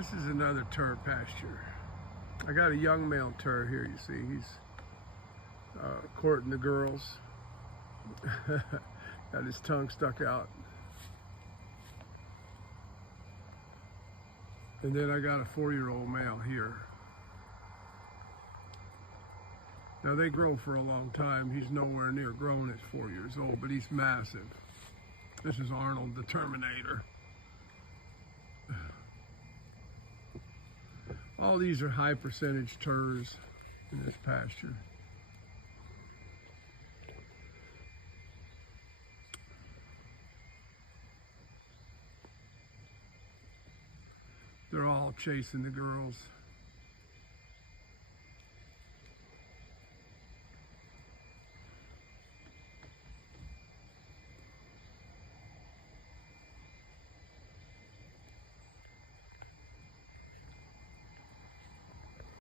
This is another tur pasture. I got a young male tur here, you see. He's courting the girls. Got his tongue stuck out. And then I got a 4-year-old male here. Now they grow for a long time. He's nowhere near grown at 4 years old, but he's massive. This is Arnold the Terminator. All these are high percentage turs in this pasture. They're all chasing the girls.